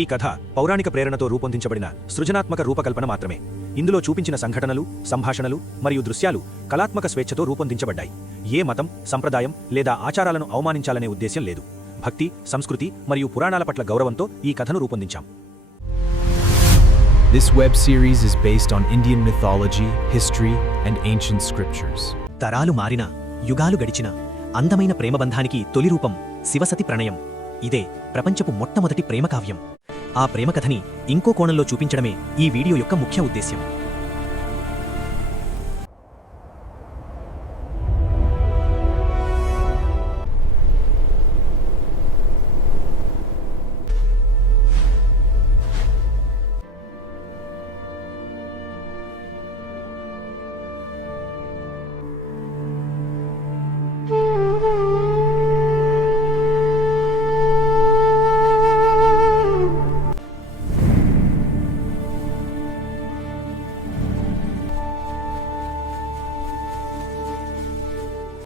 ఈ కథ పౌరాణిక ప్రేరణతో రూపొందించబడిన సృజనాత్మక రూపకల్పన మాత్రమే. ఇందులో చూపించిన సంఘటనలు, సంభాషణలు మరియు దృశ్యాలు కళాత్మక స్వేచ్ఛతో రూపొందించబడ్డాయి. ఏ మతం, సంప్రదాయం లేదా ఆచారాలను అవమానించాలనే ఉద్దేశ్యం లేదు. భక్తి, సంస్కృతి మరియు పురాణాల పట్ల గౌరవంతో ఈ కథను రూపొందించాం. This web series is based on Indian mythology, history, and ancient scriptures. తరాలు మారిన, యుగాలు గడిచిన అందమైన ప్రేమబంధానికి తొలి రూపం శివసతి ప్రణయం. ఇదే ప్రపంచపు మొట్టమొదటి ప్రేమ కావ్యం. ఆ ప్రేమ కథని ఇంకో కోణంలో చూపించడమే ఈ వీడియో యొక్క ముఖ్య ఉద్దేశ్యం.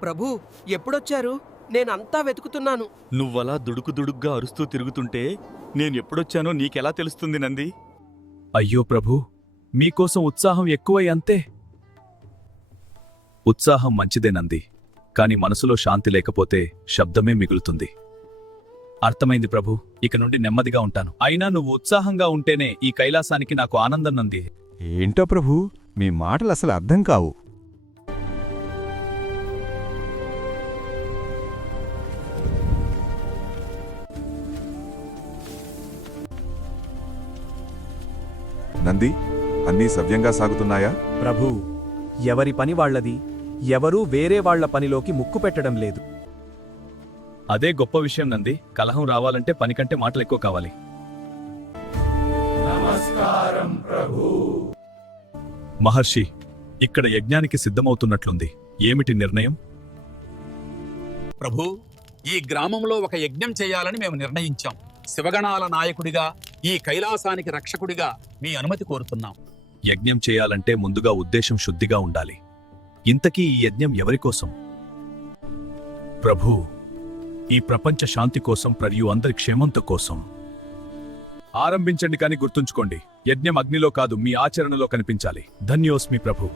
ప్రభు, ఎప్పుడొచ్చారు? నేనంతా వెతుకుతున్నాను. నువ్వలా దుడుకుదుడుగ్గా అరుస్తూ తిరుగుతుంటే నేనెప్పుడొచ్చానో నీకెలా తెలుస్తుంది నంది? అయ్యో ప్రభూ, మీకోసం ఉత్సాహం ఎక్కువై అంతే. ఉత్సాహం మంచిదే నంది, కాని మనసులో శాంతి లేకపోతే శబ్దమే మిగులుతుంది. అర్థమైంది ప్రభూ, ఇక నుండి నెమ్మదిగా ఉంటాను. అయినా నువ్వు ఉత్సాహంగా ఉంటేనే ఈ కైలాసానికి నాకు ఆనందం నంది. ఏంటో ప్రభూ, మీ మాటలు అసలు అర్థం కావు. నంది, అన్నీ సవ్యంగా సాగుతున్నాయా? ప్రభూ, ఎవరి పని వాళ్లది. ఎవరూ వేరే వాళ్ల పనిలోకి ముక్కు పెట్టడం లేదు. అదే గొప్ప విషయం నంది. కలహం రావాలంటే పని కంటే మాటలు ఎక్కువ కావాలి. మహర్షి, ఇక్కడ యజ్ఞానికి సిద్ధమవుతున్నట్లుంది. ఏమిటి నిర్ణయం? ప్రభూ, ఈ గ్రామంలో ఒక యజ్ఞం చేయాలని మేము నిర్ణయించాం. శివగణాల నాయకుడిగా, ఈ కైలాసానికి రక్షకుడిగా మీ అనుమతి కోరుతున్నాం. యజ్ఞం చేయాలంటే ముందుగా ఉద్దేశం శుద్ధిగా ఉండాలి. ఇంతకీ ఈ యజ్ఞం ఎవరికోసం? ప్రభూ, ఈ ప్రపంచ శాంతి కోసం, మరియు అందరి క్షేమంతో కోసం. ఆరంభించండి, కాని గుర్తుంచుకోండి, యజ్ఞం అగ్నిలో కాదు, మీ ఆచరణలో కనిపించాలి. ధన్యోస్మి ప్రభూ.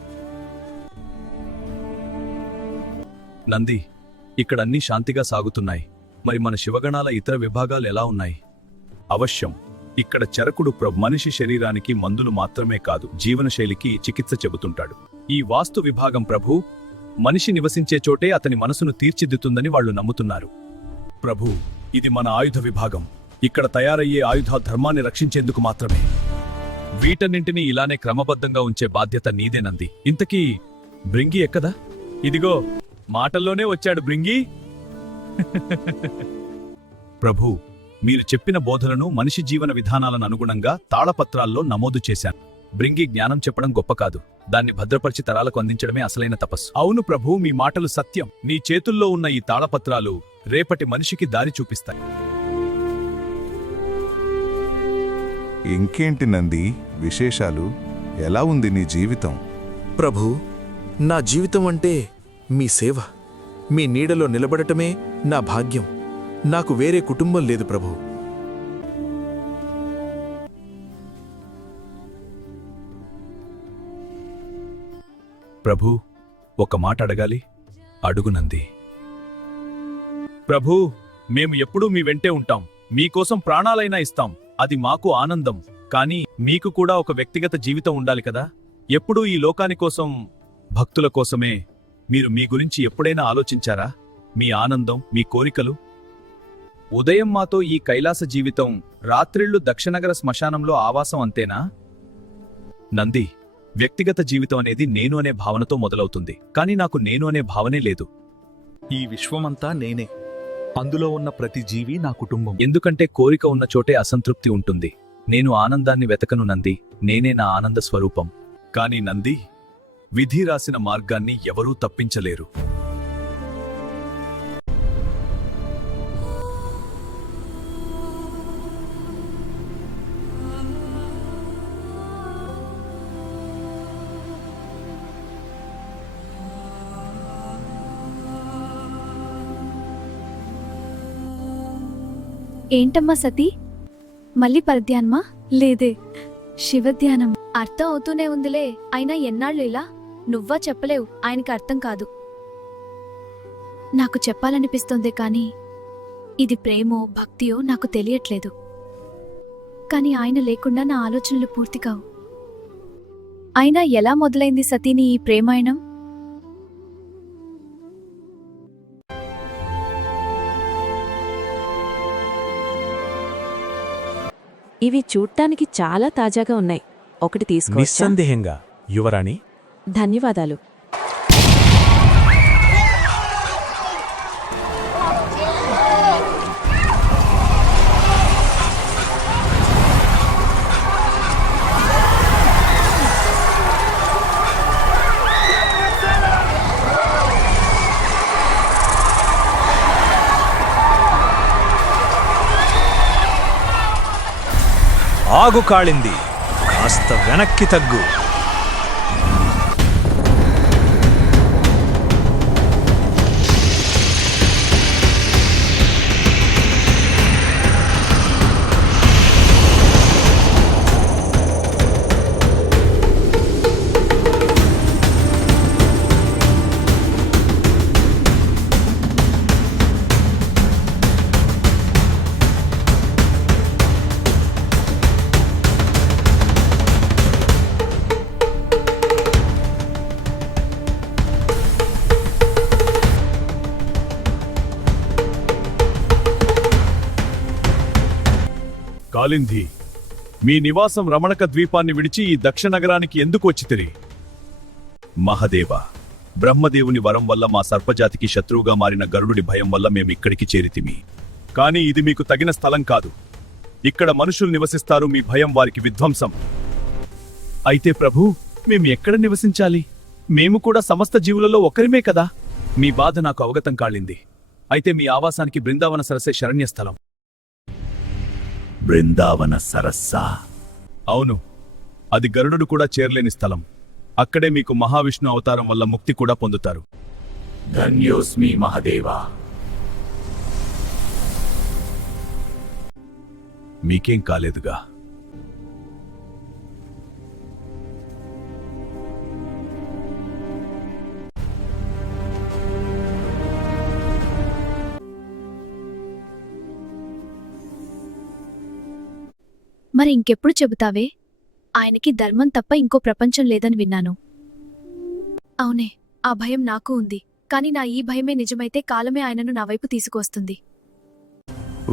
నంది, ఇక్కడ అన్నీ శాంతిగా సాగుతున్నాయి. మరి మన శివగణాల ఇతర విభాగాలు ఎలా ఉన్నాయి? అవశ్యం. ఇక్కడ చరకుడు మనిషి శరీరానికి మందులు మాత్రమే కాదు, జీవనశైలికి చికిత్స చెబుతుంటాడు. ఈ వాస్తు విభాగం ప్రభూ, మనిషి నివసించే చోటే అతని మనసును తీర్చిదిద్దుతుందని వాళ్లు నమ్ముతున్నారు. ప్రభూ, ఇది మన ఆయుధ విభాగం. ఇక్కడ తయారయ్యే ఆయుధ ధర్మాన్ని రక్షించేందుకు మాత్రమే. వీటన్నింటినీ ఇలానే క్రమబద్ధంగా ఉంచే బాధ్యత నీదేనంది. ఇంతకీ భృంగి ఎక్కదా? ఇదిగో, మాటల్లోనే వచ్చాడు భృంగి. ప్రభూ, మీరు చెప్పిన బోధనను మనిషి జీవన విధానాలను అనుగుణంగా తాళపత్రాల్లో నమోదు చేశాను. భృంగి జ్ఞానం చెప్పడం గొప్ప కాదు, దాన్ని భద్రపరిచి తరాలకు అందించడమే అసలైన తపస్సు. అవును ప్రభూ, మీ మాటలు సత్యం. నీ చేతుల్లో ఉన్న ఈ తాళపత్రాలు రేపటి మనిషికి దారి చూపిస్తాయి. ఇంకేంటి నంది విశేషాలు? ఎలా ఉంది నీ జీవితం? ప్రభూ, నా జీవితం అంటే మీ సేవ. మీ నీడలో నిలబడటమే నా భాగ్యం. నాకు వేరే కుటుంబం లేదు ప్రభూ. ప్రభూ, ఒక మాట అడగాలి? అడుగునంది. ప్రభూ, మేము ఎప్పుడూ మీ వెంటే ఉంటాం. మీకోసం ప్రాణాలైనా ఇస్తాం. అది మాకు ఆనందం. కానీ మీకు కూడా ఒక వ్యక్తిగత జీవితం ఉండాలి కదా. ఎప్పుడూ ఈ లోకాని కోసం, భక్తుల కోసమే. మీరు మీ గురించి ఎప్పుడైనా ఆలోచించారా? మీ ఆనందం, మీ కోరికలు? ఉదయం మాతో ఈ కైలాస జీవితం, రాత్రిళ్లు దక్షిణనగర శ్మశానంలో ఆవాసం, అంతేనా? నంది, వ్యక్తిగత జీవితం అనేది నేను అనే భావనతో మొదలవుతుంది. కానీ నాకు నేను అనే భావనే లేదు. ఈ విశ్వమంతా నేనే. అందులో ఉన్న ప్రతి జీవి నా కుటుంబం. ఎందుకంటే కోరిక ఉన్న చోటే అసంతృప్తి ఉంటుంది. నేను ఆనందాన్ని వెతకను నంది, నేనే నా ఆనంద స్వరూపం. కాని నంది, విధి రాసిన మార్గాన్ని ఎవరూ తప్పించలేరు. ఏంటమ్మా సతీ, మళ్ళీ పరధ్యానమా? లేదే, శివధ్యానం. అర్థం అవుతూనే ఉందిలే, అయినా ఎన్నాళ్ళు ఇలా? నువ్వా చెప్పలేవు, ఆయనకి అర్థం కాదు. నాకు చెప్పాలనిపిస్తోందే కానీ ఇది ప్రేమో భక్తియో నాకు తెలియట్లేదు. కానీ ఆయన లేకుండా నా ఆలోచనలు పూర్తి కావు. అయినా ఎలా మొదలైంది సతీని ఈ ప్రేమాయణం? ఇవి చూడ్డానికి చాలా తాజాగా ఉన్నాయి. ఒకటి తీసుకోవచ్చా? నిస్సందేహంగా యువరాణి. ధన్యవాదాలు. ఆగు కాళింది, కాస్త వెనక్కి తగ్గు. కాలింది, మీ నివాసం రమణక ద్వీపాన్ని విడిచి ఈ దక్ష నగరానికి ఎందుకు వచ్చితిరి? మహదేవ, బ్రహ్మదేవుని వరం వల్ల మా సర్పజాతికి శత్రువుగా మారిన గరుడుని భయం వల్ల మేము ఇక్కడికి చేరితిమి. కానీ ఇది మీకు తగిన స్థలం కాదు. ఇక్కడ మనుషులు నివసిస్తారు, మీ భయం వారికి విధ్వంసం. అయితే ప్రభు, మేము ఎక్కడ నివసించాలి? మేము కూడా సమస్త జీవులలో ఒకరిమే కదా. మీ బాధ నాకు అవగతం కాళింది. అయితే మీ ఆవాసానికి బృందావన సరస్సే శరణ్య స్థలం. బృందావన సరస్సా? అవును, అది గరుడు కూడా చేరలేని స్థలం. అక్కడే మీకు మహావిష్ణు అవతారం వల్ల ముక్తి కూడా పొందుతారు. ధన్యోస్మి మహదేవా. మీకేం కాలేదుగా? మరి ఇంకెప్పుడు చెబుతావే? ఆయనకి ధర్మం తప్ప ఇంకో ప్రపంచం లేదని విన్నాను. అవునే, ఆ భయం నాకు ఉంది. కాని నా ఈ భయమే నిజమైతే కాలమే ఆయనను నా వైపు తీసుకొస్తుంది.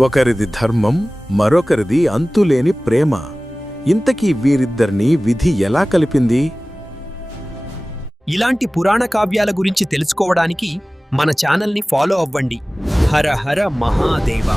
ఒకరిది ధర్మం, మరొకరిది అంతులేని ప్రేమ. ఇంతకీ వీరిద్దరినీ విధి ఎలా కలిపింది? ఇలాంటి పురాణ కావ్యాల గురించి తెలుసుకోవడానికి మన ఛానల్ని ఫాలో అవ్వండి. హర హర మహాదేవ.